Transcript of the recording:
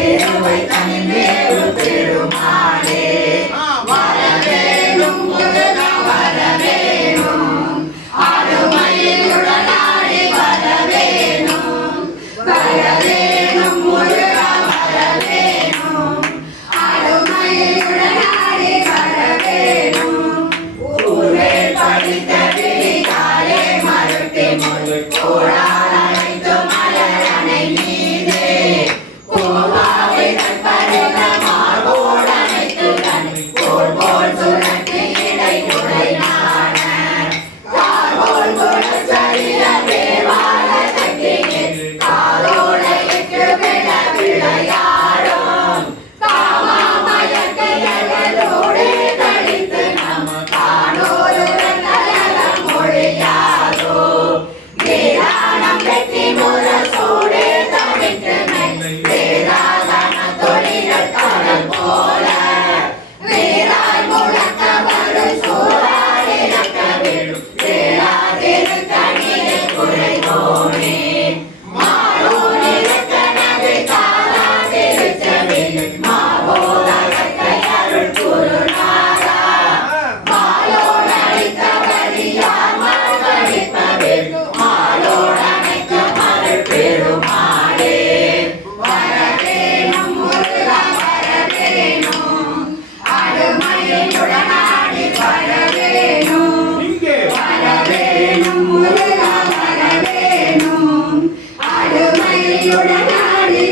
தம் திருவை அடுமையுடன் ஆடி